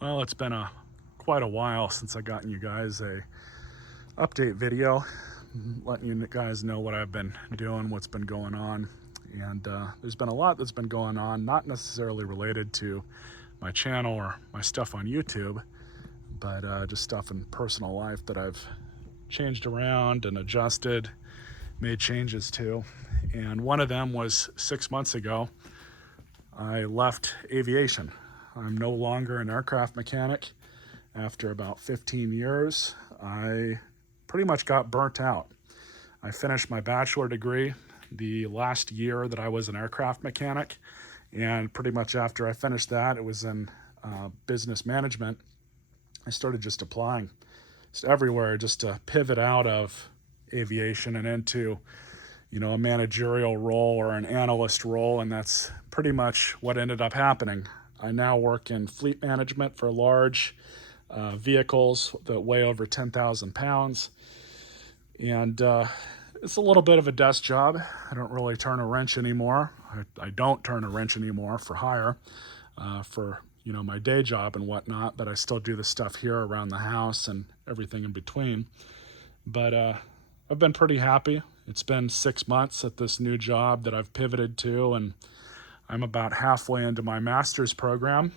Well, it's been quite a while since I gotten you guys a update video, letting you guys know what I've been doing, what's been going on. And there's been a lot that's been going on, not necessarily related to my channel or my stuff on YouTube, but just stuff in personal life that I've changed around and adjusted, made changes to. And one of them was 6 months ago, I left aviation. I'm no longer an aircraft mechanic. After about 15 years, I pretty much got burnt out. I finished my bachelor degree the last year that I was an aircraft mechanic, and pretty much after I finished that, it was in business management. I started just applying just everywhere just to pivot out of aviation and into a managerial role or an analyst role, and that's pretty much what ended up happening. I now work in fleet management for large vehicles that weigh over 10,000 pounds, and it's a little bit of a desk job. I don't really turn a wrench anymore. I don't turn a wrench anymore for hire, for my day job and whatnot, but I still do the stuff here around the house and everything in between. But I've been pretty happy. It's been 6 months at this new job that I've pivoted to, and I'm about halfway into my master's program.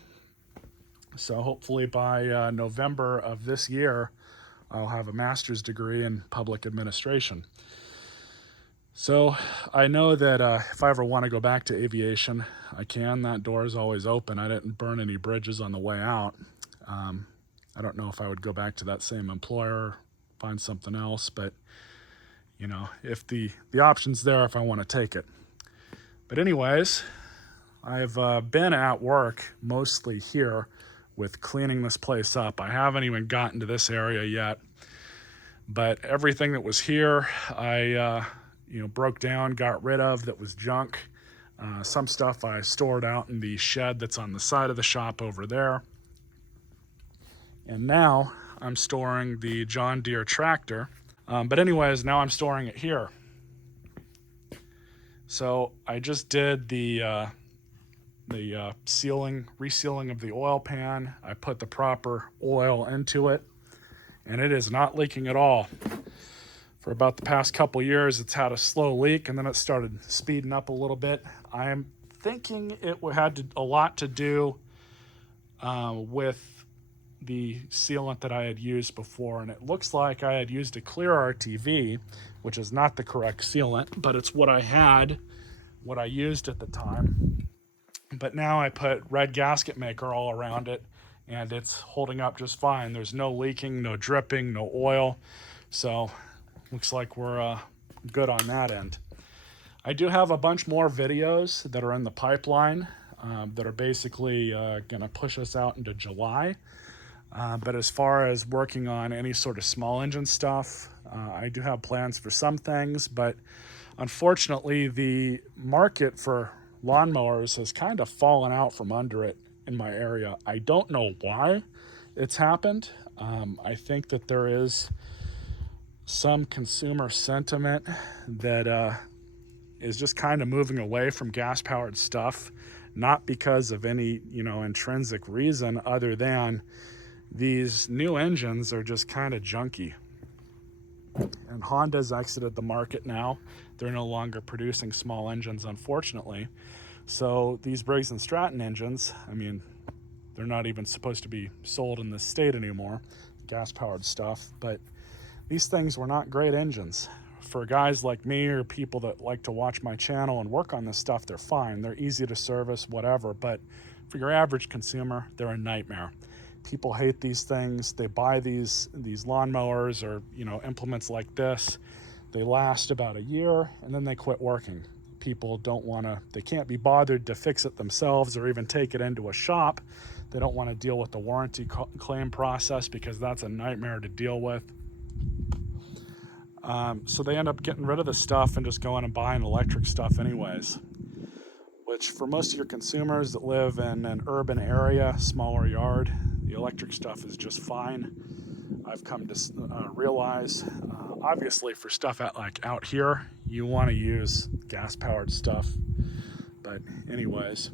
So hopefully by November of this year, I'll have a master's degree in public administration. So I know that if I ever want to go back to aviation, I can. That door is always open. I didn't burn any bridges on the way out. I don't know if I would go back to that same employer, find something else, but if the option's there, if I want to take it. But anyways, I've been at work mostly here with cleaning this place up. I haven't even gotten to this area yet, but everything that was here, I broke down, got rid of that was junk. Some stuff I stored out in the shed that's on the side of the shop over there. And now I'm storing the John Deere tractor. But anyways, now I'm storing it here. So I just did the resealing of the oil pan. I put the proper oil into it, and it is not leaking at all. For about the past couple years, it's had a slow leak, and then it started speeding up a little bit. I'm thinking it had a lot to do with the sealant that I had used before, and it looks like I had used a clear RTV, which is not the correct sealant, but it's what I used at the time. But now I put red gasket maker all around it, and it's holding up just fine. There's no leaking, no dripping, no oil, so looks like we're good on that end. I do have a bunch more videos that are in the pipeline that are basically going to push us out into July. But as far as working on any sort of small engine stuff, I do have plans for some things, but unfortunately the market for lawnmowers has kind of fallen out from under it in my area. I don't know why it's happened. I think that there is some consumer sentiment that is just kind of moving away from gas-powered stuff, not because of any intrinsic reason other than these new engines are just kind of junky. And Honda's exited the market now. They're no longer producing small engines, unfortunately. So these Briggs & Stratton engines, they're not even supposed to be sold in this state anymore, gas-powered stuff. But these things were not great engines. For guys like me or people that like to watch my channel and work on this stuff, they're fine. They're easy to service, whatever. But for your average consumer, they're a nightmare. People hate these things. They buy these lawnmowers or implements like this. They last about a year and then they quit working. People they can't be bothered to fix it themselves or even take it into a shop. They don't want to deal with the warranty claim process because that's a nightmare to deal with. So they end up getting rid of the stuff and just going and buying electric stuff anyways, which for most of your consumers that live in an urban area, smaller yard, the electric stuff is just fine. I've come to realize, obviously for stuff out here, you want to use gas-powered stuff. But anyways,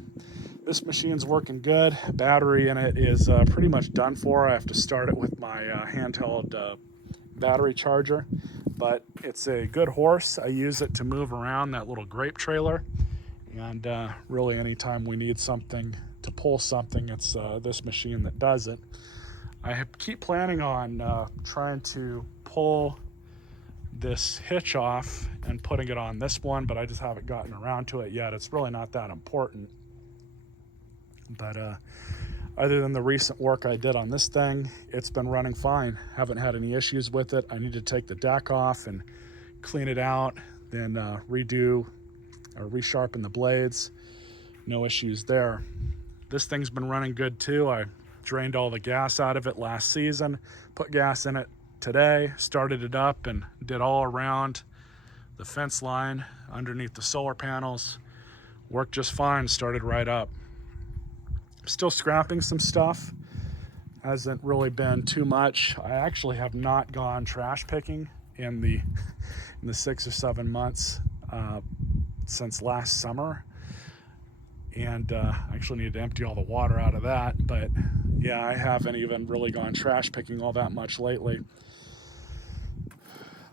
This machine's working good. Battery in it is pretty much done for. I have to start it with my handheld battery charger, but it's a good horse. I use it to move around that little grape trailer, and really anytime we need something to pull something, it's this machine that does it. I keep planning on trying to pull this hitch off and putting it on this one, but I just haven't gotten around to it yet. It's really not that important. But other than the recent work I did on this thing, it's been running fine. Haven't had any issues with it. I need to take the deck off and clean it out, then redo or resharpen the blades. No issues there. This thing's been running good too. I drained all the gas out of it last season, put gas in it today, started it up and did all around the fence line underneath the solar panels. Worked just fine, started right up. Still scrapping some stuff. Hasn't really been too much. I actually have not gone trash picking in the 6 or 7 months since last summer, and I actually need to empty all the water out of that. But yeah, I haven't even really gone trash picking all that much lately.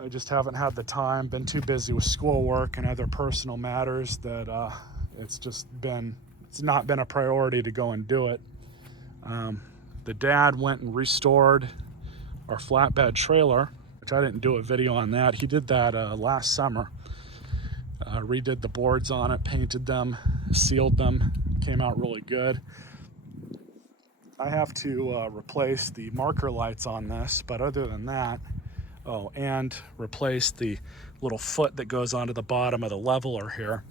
I just haven't had the time, been too busy with schoolwork and other personal matters that it's not been a priority to go and do it. The dad went and restored our flatbed trailer, which I didn't do a video on that. He did that last summer. Redid the boards on it, painted them, sealed them, came out really good. I have to replace the marker lights on this, but other than that, and replace the little foot that goes onto the bottom of the leveler here.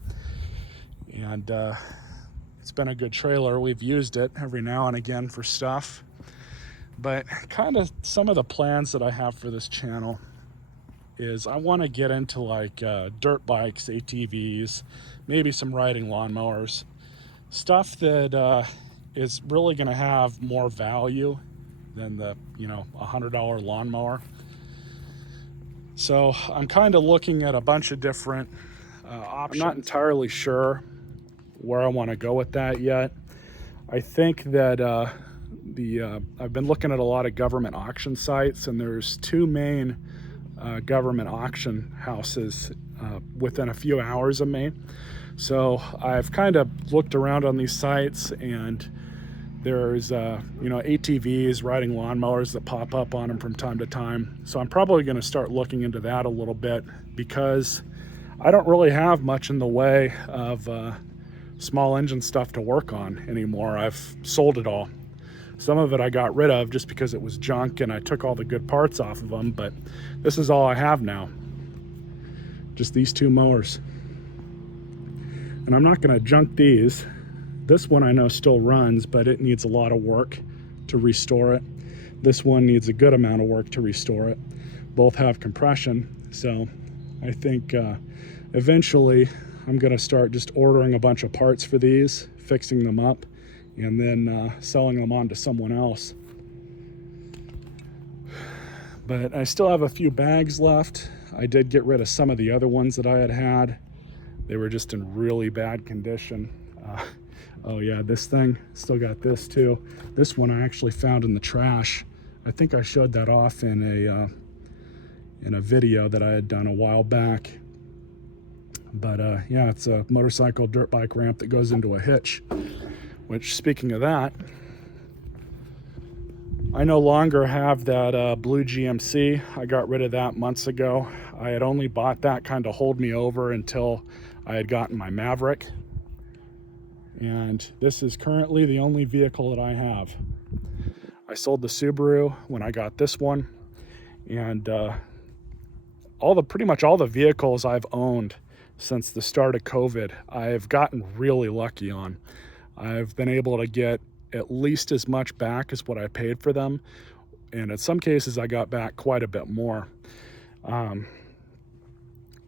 And it's been a good trailer. We've used it every now and again for stuff. But kind of some of the plans that I have for this channel is I want to get into like dirt bikes, ATVs, maybe some riding lawnmowers, stuff that is really going to have more value than the $100 lawnmower. So I'm kind of looking at a bunch of different options. I'm not entirely sure where I want to go with that yet. I think that I've been looking at a lot of government auction sites, and there's 2 main government auction houses within a few hours of me. So I've kind of looked around on these sites, and there's ATVs, riding lawnmowers that pop up on them from time to time. So I'm probably going to start looking into that a little bit, because I don't really have much in the way of small engine stuff to work on anymore. I've sold it all. Some of it I got rid of just because it was junk and I took all the good parts off of them, but this is all I have now. Just these 2 mowers. And I'm not going to junk these. This one I know still runs, but it needs a lot of work to restore it. This one needs a good amount of work to restore it. Both have compression, so I think eventually I'm going to start just ordering a bunch of parts for these, fixing them up, and then selling them on to someone else. But I still have a few bags left. I did get rid of some of the other ones that I had. They were just in really bad condition. Oh yeah, this thing, still got this too. This one I actually found in the trash. I think I showed that off in a video that I had done a while back. But yeah, it's a motorcycle dirt bike ramp that goes into a hitch, which, speaking of that, I no longer have that blue GMC. I got rid of that months ago. I had only bought that kind of hold me over until I had gotten my Maverick. And this is currently the only vehicle that I have. I sold the Subaru when I got this one, and pretty much all the vehicles I've owned since the start of COVID, I've gotten really lucky on. I've been able to get at least as much back as what I paid for them, and in some cases I got back quite a bit more.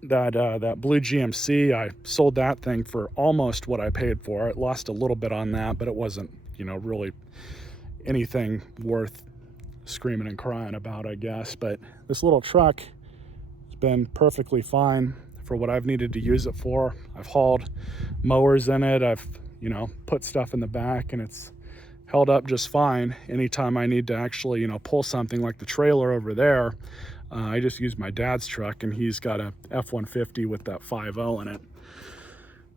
That blue GMC, I sold that thing for almost what I paid for. I lost a little bit on that, but it wasn't, really anything worth screaming and crying about, I guess. But this little truck has been perfectly fine for what I've needed to use it for. I've hauled mowers in it. I've you know, put stuff in the back, and it's held up just fine. Anytime I need to actually, you know, pull something like the trailer over there, I just use my dad's truck, and he's got a F-150 with that 5.0 in it.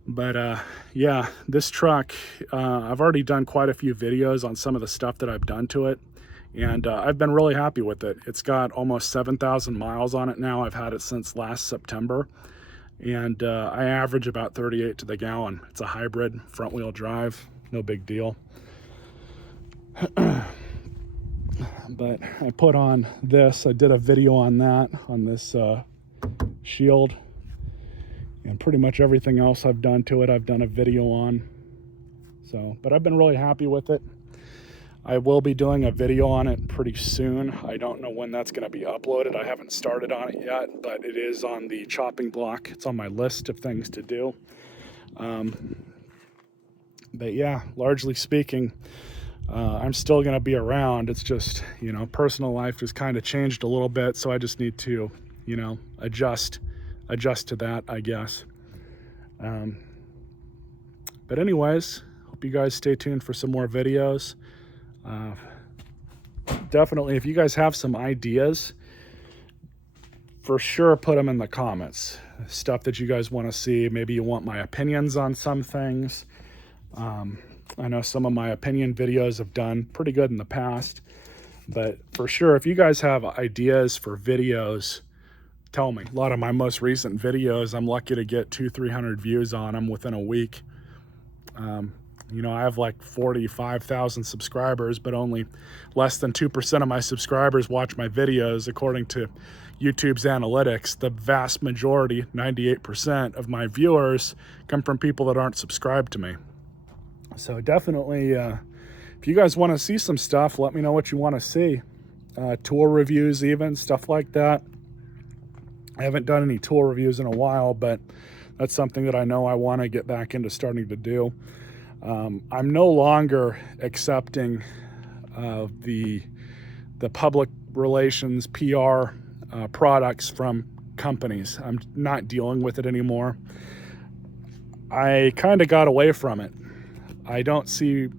But yeah, this truck, I've already done quite a few videos on some of the stuff that I've done to it, and I've been really happy with it. It's got almost 7,000 miles on it now. I've had it since last September, and I average about 38 to the gallon. It's a hybrid, front wheel drive, no big deal. But I put on this, I did a video on that, on this shield, and pretty much everything else I've done to it, I've done a video on. So, but I've been really happy with it. I will be doing a video on it pretty soon. I don't know when that's going to be uploaded. I haven't started on it yet, but it is on the chopping block. It's on my list of things to do. But yeah, largely speaking, I'm still going to be around. It's just, you know, personal life has kind of changed a little bit, so I just need to, you know, adjust to that, I guess. But anyways, hope you guys stay tuned for some more videos. Definitely, if you guys have some ideas, for sure put them in the comments. Stuff that you guys want to see. Maybe you want my opinions on some things. I know some of my opinion videos have done pretty good in the past, but for sure, if you guys have ideas for videos, tell me. A lot of my most recent videos, I'm lucky to get 200-300 views on them within a week. You know, I have like 45,000 subscribers, but only less than 2% of my subscribers watch my videos. According to YouTube's analytics, the vast majority, 98% of my viewers, come from people that aren't subscribed to me. So definitely, if you guys want to see some stuff, let me know what you want to see. Tour reviews even, stuff like that. I haven't done any tour reviews in a while, but that's something that I know I want to get back into starting to do. I'm no longer accepting the public relations PR products from companies. I'm not dealing with it anymore. I kind of got away from it. I don't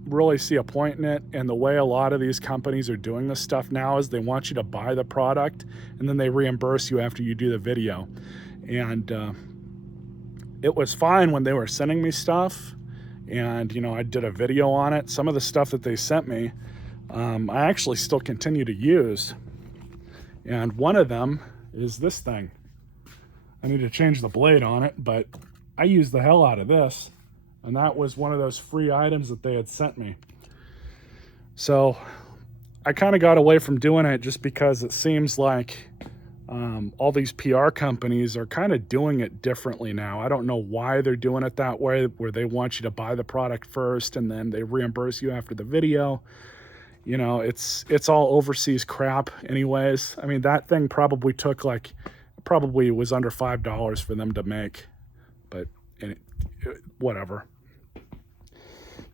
really see a point in it, and the way a lot of these companies are doing this stuff now is they want you to buy the product and then they reimburse you after you do the video. And it was fine when they were sending me stuff, and you know, I did a video on it. Some of the stuff that they sent me, I actually still continue to use, and one of them is this thing. I need to change the blade on it, but I use the hell out of this. And that was one of those free items that they had sent me. So I kind of got away from doing it just because it seems like all these PR companies are kind of doing it differently now. I don't know why they're doing it that way, where they want you to buy the product first and then they reimburse you after the video. You know, it's all overseas crap anyways. I mean, that thing probably took probably was under $5 for them to make, but whatever.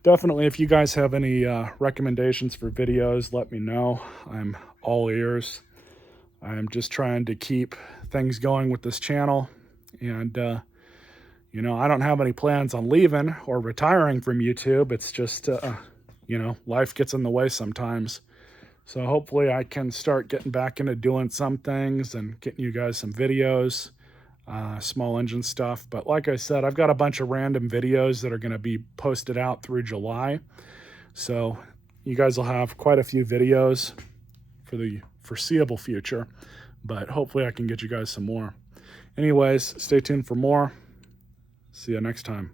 Definitely, if you guys have any recommendations for videos, let me know. I'm all ears. I'm just trying to keep things going with this channel, and you know, I don't have any plans on leaving or retiring from YouTube. It's just you know, life gets in the way sometimes. So hopefully I can start getting back into doing some things and getting you guys some videos. Small engine stuff. But like I said, I've got a bunch of random videos that are going to be posted out through July. So you guys will have quite a few videos for the foreseeable future, but hopefully I can get you guys some more. Anyways, stay tuned for more. See you next time.